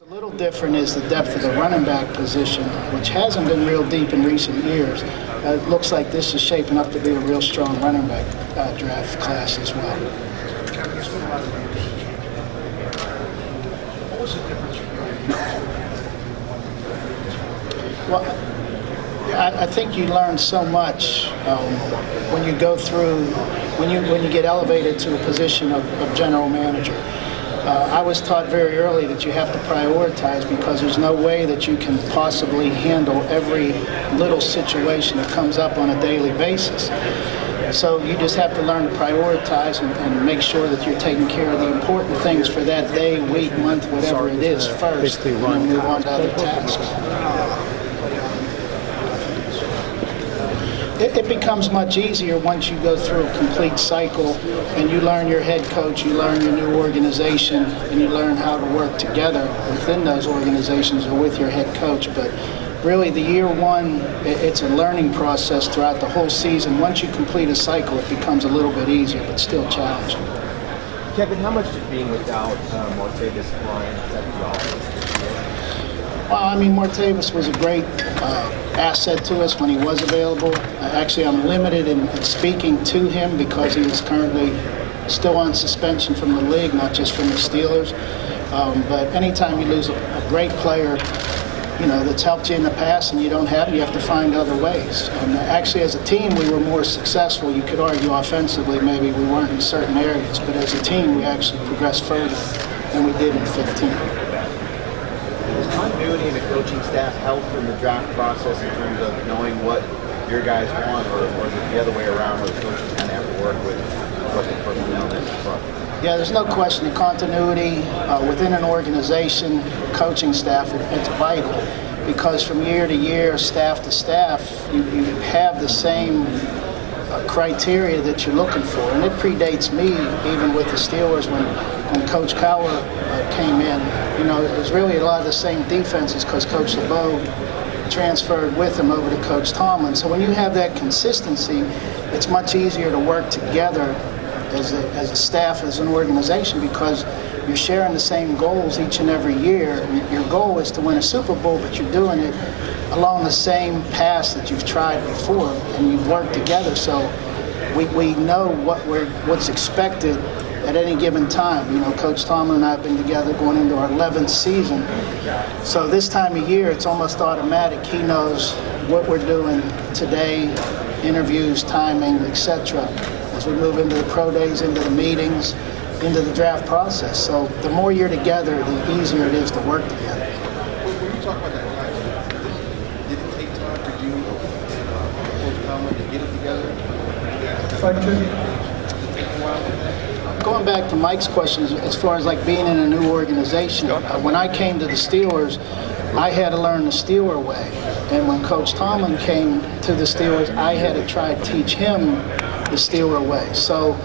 A little different is the depth of the running back position, which hasn't been real deep in recent years. It looks like this is shaping up to be a real strong running back draft class as well. What was the difference for you? Well, I think you learn so much when you go through, when you get elevated to a position of general manager. I was taught very early that you have to prioritize because there's no way that you can possibly handle every little situation that comes up on a daily basis. So you just have to learn to prioritize and make sure that you're taking care of the important things for that day, week, month, whatever it is first, and then move on to other tasks. It becomes much easier once you go through a complete cycle and you learn your head coach, you learn your new organization, and you learn how to work together within those organizations or with your head coach. But really the year one, it's a learning process throughout the whole season. Once you complete a cycle, it becomes a little bit easier, but still challenging. Kevin, how much did being without Martavis Bryant affect the offense this year? Well, I mean, Martavis was a great asset to us when he was available. Actually, I'm limited in speaking to him because he is currently still on suspension from the league, not just from the Steelers. But anytime you lose a great player, you know, that's helped you in the past and you don't have him, you have to find other ways. And actually, as a team, we were more successful. You could argue offensively, maybe we weren't in certain areas, but as a team, we actually progressed further than we did in 15. Does continuity in the coaching staff help in the draft process in terms of knowing what your guys want, or is it the other way around where the coaches kind of have to work with what the personnel that's brought? Yeah, there's no question the continuity within an organization, coaching staff, it's vital because from year to year, staff to staff, you have the same criteria that you're looking for. And it predates me, even with the Steelers, when Coach Cowher came in. You know, it was really a lot of the same defenses because Coach LeBeau transferred with him over to Coach Tomlin. So when you have that consistency, it's much easier to work together as a staff, as an organization, because you're sharing the same goals each and every year. Your goal is to win a Super Bowl, but you're doing it along the same path that you've tried before, and you've worked together. So we know what's expected at any given time. You know, Coach Tomlin and I have been together going into our 11th season. So this time of year, it's almost automatic. He knows what we're doing today, interviews, timing, etc., as we move into the pro days, into the meetings, into the draft process. So the more you're together, the easier it is to work together. When you talk about that time, did it take time for you Coach Tomlin to get it together? Going back to Mike's question, as far as like being in a new organization, when I came to the Steelers, I had to learn the Steeler way. And when Coach Tomlin came to the Steelers, I had to try to teach him the Steeler way. So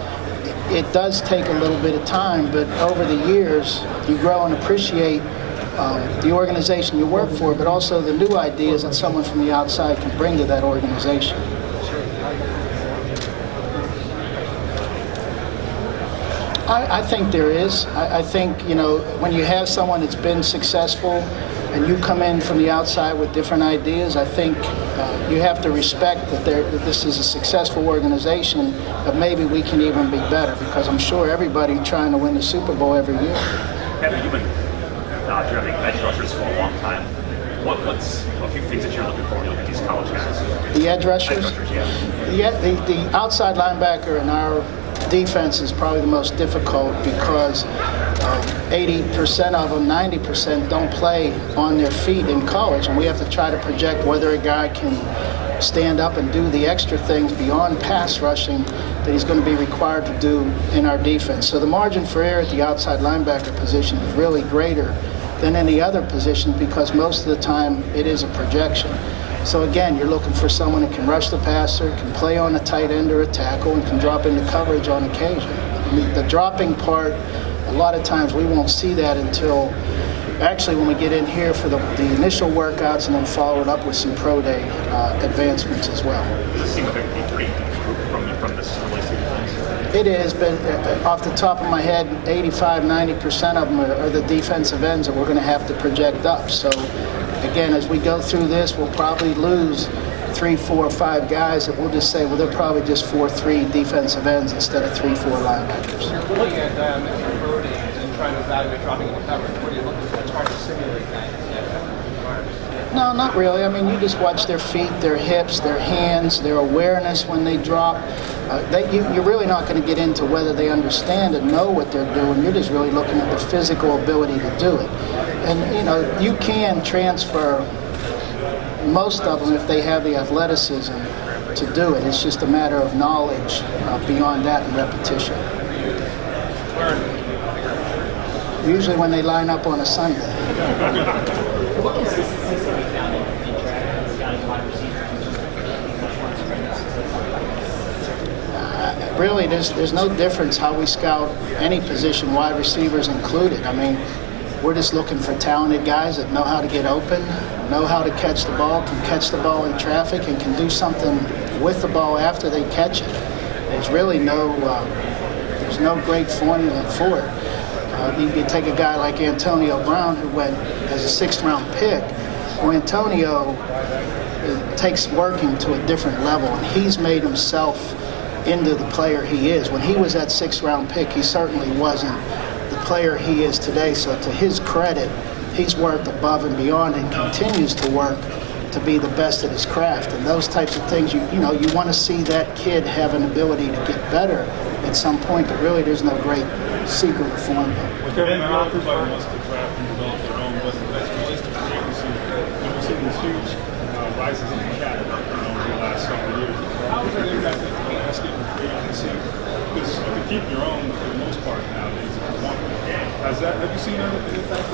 it does take a little bit of time, but over the years, you grow and appreciate the organization you work for, but also the new ideas that someone from the outside can bring to that organization. I think there is. I think, you know, when you have someone that's been successful and you come in from the outside with different ideas, I think you have to respect that this is a successful organization, but maybe we can even be better, because I'm sure everybody trying to win the Super Bowl every year. Kevin, you've been drafting edge rushers for a long time. What's a few things that you're looking for when you look at these college guys? The edge rushers? Yeah. The outside linebacker in our defense is probably the most difficult because 80% of them, 90% don't play on their feet in college, and we have to try to project whether a guy can stand up and do the extra things beyond pass rushing that he's going to be required to do in our defense. So the margin for error at the outside linebacker position is really greater than any other position because most of the time it is a projection. So again, you're looking for someone who can rush the passer, can play on a tight end or a tackle, and can drop into coverage on occasion. I mean, the dropping part, a lot of times we won't see that until actually when we get in here for the initial workouts and then follow it up with some pro day advancements as well. Does it seem like a pretty deep group from this early season? It is, but off the top of my head, 85–90% of them are the defensive ends that we're going to have to project up. So, again, as we go through this, we'll probably lose 3, 4, 5 guys that we'll just say, well, they're probably just 4-3 defensive ends instead of 3-4 linebackers. You're looking at Mr. Brody and trying to evaluate dropping into coverage. What are you looking for? It's hard to simulate that. No, not really. I mean, you just watch their feet, their hips, their hands, their awareness when they drop. You're really not going to get into whether they understand and know what they're doing. You're just really looking at the physical ability to do it. And, you know, you can transfer most of them if they have the athleticism to do it. It's just a matter of knowledge beyond that and repetition. Usually when they line up on a Sunday. Really, there's no difference how we scout any position, wide receivers included. I mean, we're just looking for talented guys that know how to get open, know how to catch the ball, can catch the ball in traffic, and can do something with the ball after they catch it. There's really no great formula for it. You take a guy like Antonio Brown, who went as a 6th-round pick. Well, Antonio takes working to a different level, and he's made himself into the player he is. When he was that 6th-round pick, he certainly wasn't the player he is today. So to his credit, he's worked above and beyond and continues to work to be the best at his craft. And those types of things, you want to see that kid have an ability to get better at some point, but really there's no great secret or formula. Everybody wants to craft and develop their own, but as it relates to free agency, we've seen these huge rises in the cap over the last couple of years. How does that impact the landscape of free agency? Because you can keep your own for the most part nowadays if you want. Have you seen anything impact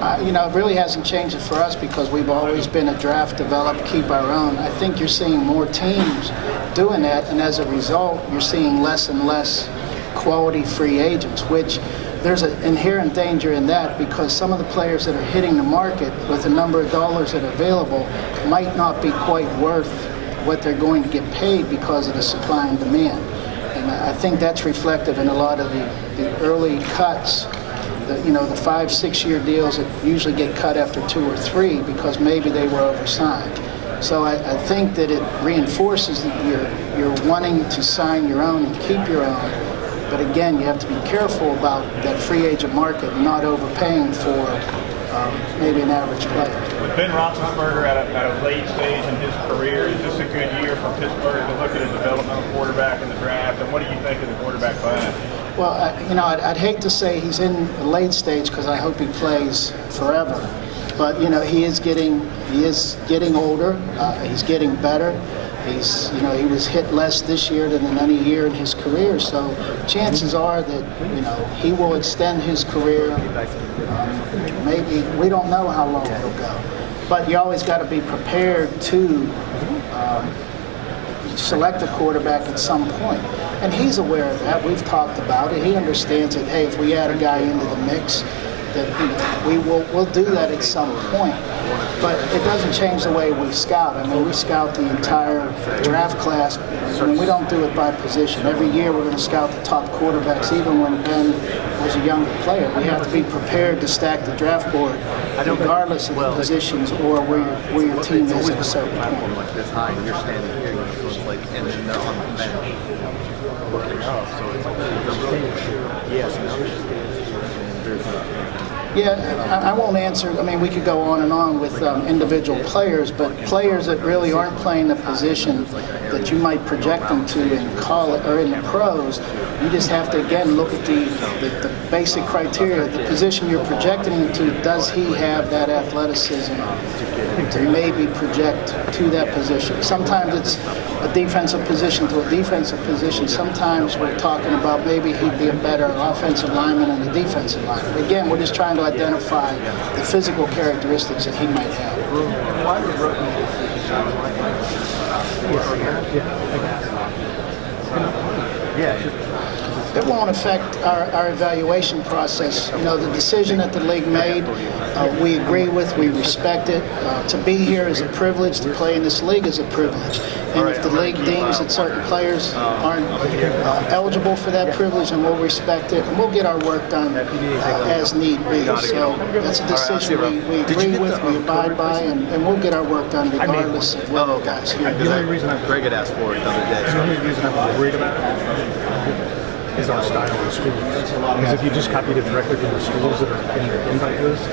that? It really hasn't changed it for us because we've always been a draft, develop, keep our own. I think you're seeing more teams doing that, and as a result, you're seeing less and less quality free agents, which there's an inherent danger in that because some of the players that are hitting the market with the number of dollars that are available might not be quite worth what they're going to get paid because of the supply and demand. And I think that's reflective in a lot of the early cuts, the 5-6 year deals that usually get cut after 2 or 3 because maybe they were oversigned. So I think that it reinforces that you're wanting to sign your own and keep your own. But again, you have to be careful about that free agent market and not overpaying for maybe an average player. With Ben Roethlisberger at a late stage in his career, is this a good year for Pittsburgh to look at a developmental quarterback in the draft? And what do you think of the quarterback class? Well, I'd hate to say he's in the late stage because I hope he plays forever. But he is getting older. He's getting better. He was hit less this year than in any year in his career. So chances are that he will extend his career. Maybe we don't know how long it'll go, but you always got to be prepared to select a quarterback at some point. And he's aware of that. We've talked about it. He understands that, hey, if we add a guy into the mix, that we'll do that at some point. But it doesn't change the way we scout. I mean, we scout the entire draft class. We don't do it by position. Every year we're going to scout the top quarterbacks, even when Ben was a younger player. We have to be prepared to stack the draft board regardless of the positions or where your team is at a certain point. Like this high, and you're standing here, so it's like, and then they're on the bench looking up, so it's like, yes, there's Yeah, I won't answer. I mean, we could go on and on with individual players, but players that really aren't playing the position that you might project them to in college or in the pros, you just have to, again, look at the basic criteria. The position you're projecting him to, does he have that athleticism to maybe project to that position? Sometimes it's a defensive position to a defensive position. Sometimes we're talking about maybe he'd be a better offensive lineman than a defensive lineman. Again, we're just trying to identify the physical characteristics that he might have. It won't affect our evaluation process. You know, the decision that the league made, we agree with, we respect it. To be here is a privilege, to play in this league is a privilege. And if the league deems that certain players aren't eligible for that privilege, then we'll respect it, and we'll get our work done as need be. So that's a decision we agree with, we abide by, and we'll get our work done regardless of whether guys here. The only reason Greg had asked for it the other day. The only reason I'm worried about it is our style in schools. Because if you just copied it directly from the schools that are in your invite list,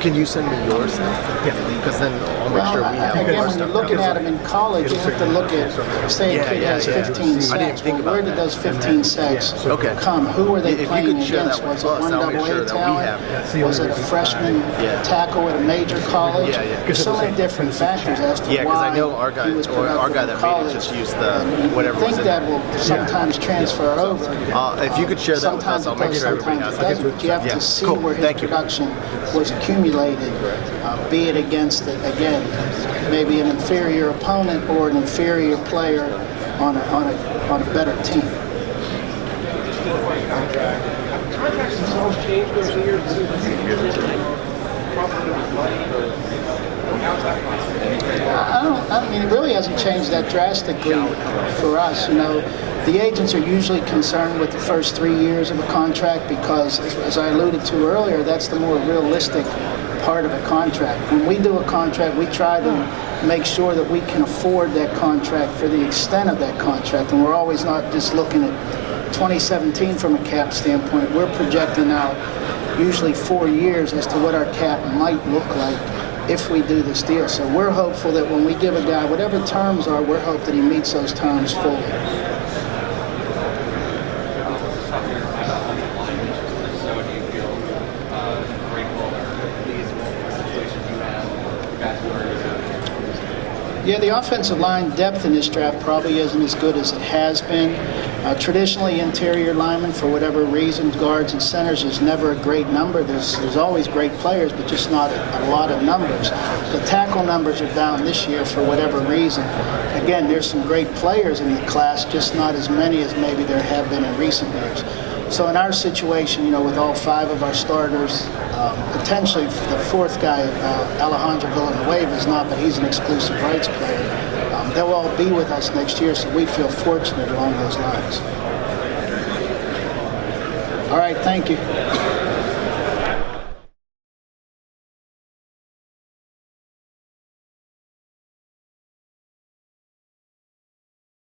Can you send me yours? Yeah. Because then I'll make sure we have Again, our when stuff. you're looking at them in college, you have to look at, say a kid has 15 sacks. Well, where did those 15 sacks Okay. come? Who were they If you playing could share against? that with Was it us, one I'll make double sure A that we talent? have Was it a freshman tackle at a major college? Yeah, yeah. There's so many different factors as to Yeah, because why I know our guy he was or our productive guy in that made it college. just used the And you whatever was think in that there. will sometimes transfer over. If you could share that with us, Sometimes I'll it make does, sure everybody sometimes has it doesn't. But you have Yeah. to see Cool. where his Thank you. production was accumulated, be it against, again, maybe an inferior opponent or an inferior player on a better team. I mean, it really hasn't changed that drastically for us. You know, the agents are usually concerned with the first 3 years of a contract because, as I alluded to earlier, that's the more realistic part of a contract. When we do a contract, we try to make sure that we can afford that contract for the extent of that contract, and we're always not just looking at 2017 from a cap standpoint. We're projecting out usually 4 years as to what our cap might look like if we do this deal. So we're hopeful that when we give a guy whatever terms are, we're hoping that he meets those terms fully. Yeah, the offensive line depth in this draft probably isn't as good as it has been. Traditionally, interior linemen, for whatever reason, guards and centers is never a great number. There's always great players, but just not a lot of numbers. The tackle numbers are down this year for whatever reason. Again, there's some great players in the class, just not as many as maybe there have been in recent years. So in our situation, you know, with all 5 of our starters, potentially the 4th guy, Alejandro Villanueva, is not, but he's an exclusive rights player. They'll all be with us next year, so we feel fortunate along those lines. All right, thank you.